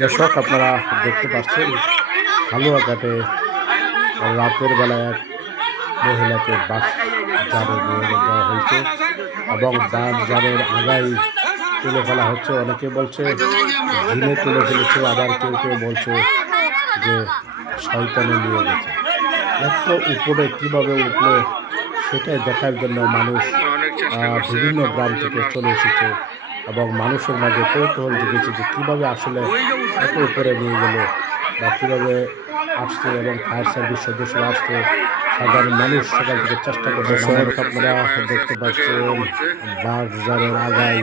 দর্শক, আপনারা দেখতে পাচ্ছেন, হালুয়াঘাটে রাতের বেলায় এক মহিলাকে বাস জারে নিয়ে যাওয়া হয়েছে এবং বাস জারের আগাই তুলে ফেলা হচ্ছে। অনেকে বলছে ঝিলে তুলে ফেলেছে, আবার কেউ কেউ বলছে যে শয়তানে নিয়ে গেছে। এত উপরে কীভাবে উঠল, সেটাই দেখার জন্য মানুষ বিভিন্ন গ্রাম থেকে চলে এসেছে। এবং মানুষের মাঝে কৌতূহল জেগেছে যে কীভাবে আসলে এত উপরে নিয়ে গেল বা কীভাবে আসছে এবং ফায়ার সার্ভিস সদস্যরা আসছে। সাধারণ মানুষ সকাল থেকে চেষ্টা করছে আপনারা দেখতে পাচ্ছেন। বাজারের আগায়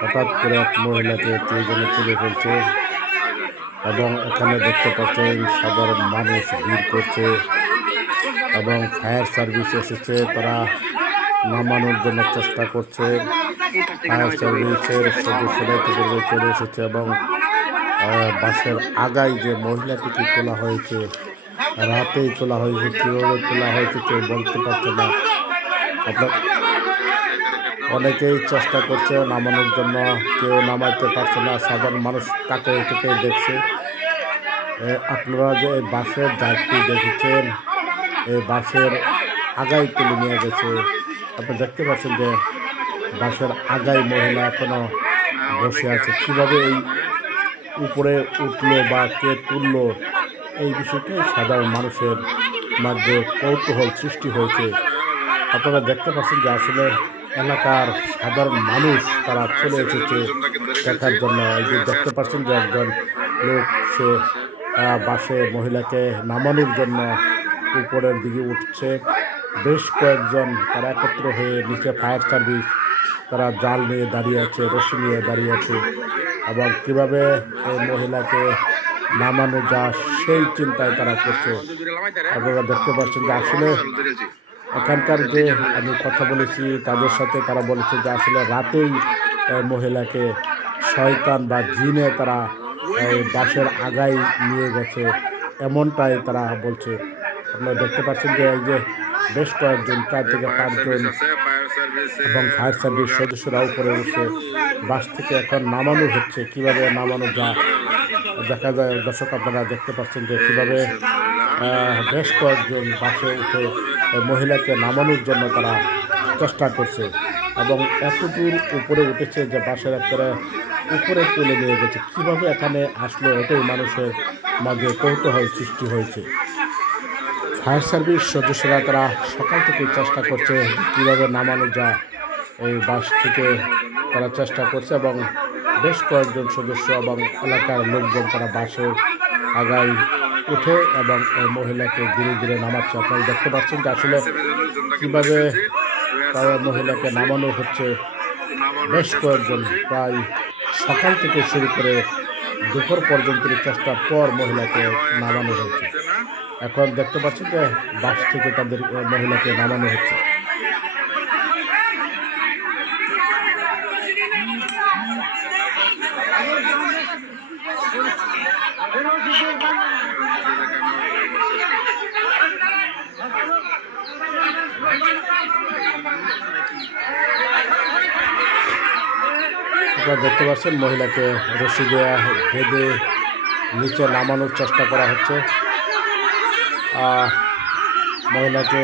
হঠাৎ করে এক মহিলাকে প্রয়োজনে তুলে ফেলছে এবং এখানে দেখতে পাচ্ছেন সাধারণ মানুষ ভিড় করছে এবং ফায়ার সার্ভিস এসেছে। তারা নামানোর জন্য চেষ্টা করছে। ফায়ার সার্ভিসের সদস্যরা চলে এসেছে এবং বাসের আগায় যে মহিলাটিকে তোলা হয়েছে, রাতেই তোলা হয়েছে, কীভাবে তোলা হয়েছে কেউ বলতে পারছে না। আপনার অনেকেই চেষ্টা করছে নামানোর জন্য, কেউ নামাইতে পারছে না, সাধারণ মানুষ কাকে থেকে দেখছে। আপনারা যে এই বাসের যাত্রী দেখেছেন, এই বাসের আগাই তুলে নিয়ে গেছে। আপনি দেখতে পাচ্ছেন যে বাসের আগাই মহিলা এখনও বসে আছে। কীভাবে এই উপরে উঠল বা কে তুললো, এই বিষয়টি সাধারণ মানুষের মধ্যে কৌতূহল সৃষ্টি হয়েছে। আপনারা দেখতে পাচ্ছেন যে আসলে এলাকার সাধারণ মানুষ তারা চলে এসেছে দেখার জন্য। এই যে দেখতে পাচ্ছেন যে একজন লোক, সে বাসে মহিলাকে নামানোর জন্য উপরের দিকে উঠছে। বেশ কয়েকজন তারা একত্র হয়ে নিচে ফায়ার সার্ভিস, তারা জাল নিয়ে দাঁড়িয়ে আছে, রশি নিয়ে দাঁড়িয়ে আছে এবং কীভাবে এই মহিলাকে নামানো যা সেই চিন্তায় তারা করছে। আপনারা দেখতে পাচ্ছেন যে আসলে এখানকার যে আমি কথা বলেছি, তাদের সাথে তারা বলেছে যে আসলে রাতেই মহিলাকে শয়তান বা জিনে তারা বাসের আগায় নিয়ে গেছে, এমনটাই তারা বলছে। আপনারা দেখতে পাচ্ছেন যে এই যে বেশ কয়েকজন চার থেকে পাঁচজন এবং ফায়ার সার্ভিস সদস্যরা উপরে উঠছে বাস থেকে এখন নামানো হচ্ছে। কীভাবে নামানো যায়? দেখা যায় দর্শক আপনারা দেখতে পাচ্ছেন যে কীভাবে বেশ কয়েকজন বাসে উঠে মহিলাকে নামানোর জন্য তারা চেষ্টা করছে এবং এতদূর উপরে উঠেছে যে বাসের একেবারে উপরে তুলে নিয়ে গেছে। কীভাবে এখানে আসলো? এটাই মানুষের মাঝে কৌতূহল সৃষ্টি হয়েছে। ফায়ার সার্ভিস সদস্যরা তারা সকাল থেকে চেষ্টা করছে কীভাবে নামানো যায়। এই বাস থেকে তারা চেষ্টা করছে এবং বেশ কয়েকজন সদস্য এবং এলাকার লোকজন তারা বাসে আগায় উঠে এবং এই মহিলাকে ধীরে ধীরে নামাচ্ছে। আপনারা দেখতে পাচ্ছেন যে আসলে কীভাবে তারা মহিলাকে নামানো হচ্ছে। বেশ কয়েকজন প্রায় সকাল থেকে শুরু করে দুপুর পর্যন্ত চেষ্টার পর মহিলাকে নামানো হয়েছে। এখন দেখতে পাচ্ছি যে বাস থেকে তাদের মহিলাকে নামানো হচ্ছে। দেখতে পাচ্ছেন মহিলাকে রশি দেওয়া বেঁধে নিচে নামানোর চেষ্টা করা হচ্ছে। মহিলাকে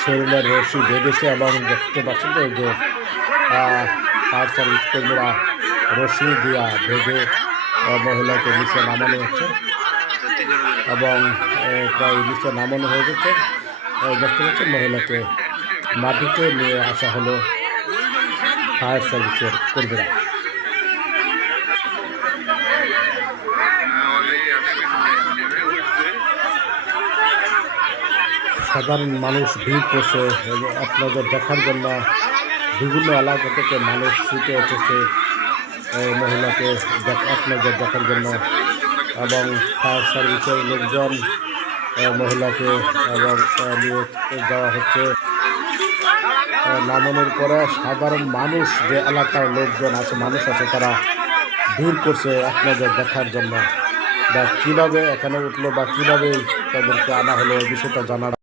শরীরের রশি বেঁধেছে এবং দেখতে পাচ্ছেন তো যে ফায়ার সার্ভিস কর্মীরা রশি দিয়া বেঁধে মহিলাকে নিচে নামানো হচ্ছে এবং প্রায় নিচে নামানো হয়ে গেছে। দেখতে পাচ্ছেন মহিলাকে মাটিতে নিয়ে আসা হলো ফায়ার সার্ভিসের কর্মীরা। সাধারণ মানুষ ভিড় করছে এবং আপনাদের দেখার জন্য বিভিন্ন এলাকা থেকে মানুষ ছুটে এসেছে মহিলাকে আপনাদের দেখার জন্য। এবং ফায়ার সার্ভিসের লোকজন মহিলাকে এবং নিয়ে যাওয়া হচ্ছে। নামানোর পরে সাধারণ মানুষ যে এলাকার লোকজন আছে, মানুষ আছে, তারা ভিড় করছে আপনাদের দেখার জন্য। বা কীভাবে এখানে উঠল বা কীভাবে তাদেরকে আনা হলো, এই বিষয়টা জানার